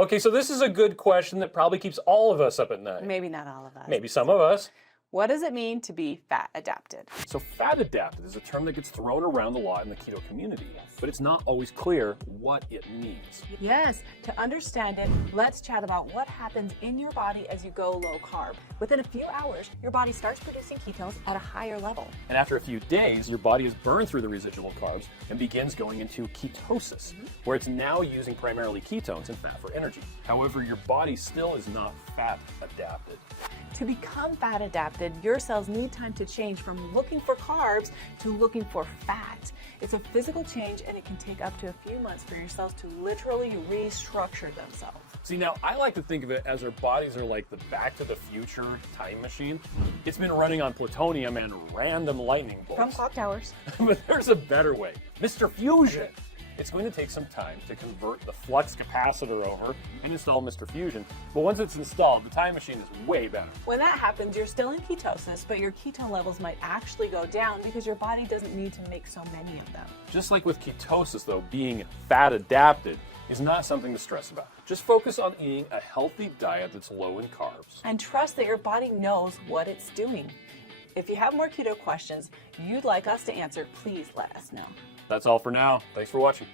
Okay, so this is a good question that probably keeps all of us up at night. Maybe not all of us. Maybe some of us. What does it mean to be fat adapted? So fat adapted is a term that gets thrown around a lot in the keto community, but it's not always clear what it means. Yes, to understand it, let's chat about what happens in your body as you go low carb. Within a few hours, your body starts producing ketones at a higher level. And after a few days, your body has burned through the residual carbs and begins going into ketosis, where it's now using primarily ketones and fat for energy. However, your body still is not fat adapted. To become fat adapted, your cells need time to change from looking for carbs to looking for fat. It's a physical change and it can take up to a few months for your cells to literally restructure themselves. See, now I like to think of it as our bodies are like the Back to the Future time machine. It's been running on plutonium and random lightning bolts. From clock towers. But there's a better way. Mr. Fusion. It's going to take some time to convert the flux capacitor over and install Mr. Fusion. But once it's installed, the time machine is way better. When that happens, you're still in ketosis, but your ketone levels might actually go down because your body doesn't need to make so many of them. Just like with ketosis, though, being fat adapted is not something to stress about. Just focus on eating a healthy diet that's low in carbs. And trust that your body knows what it's doing. If you have more keto questions you'd like us to answer, please let us know. That's all for now. Thanks for watching.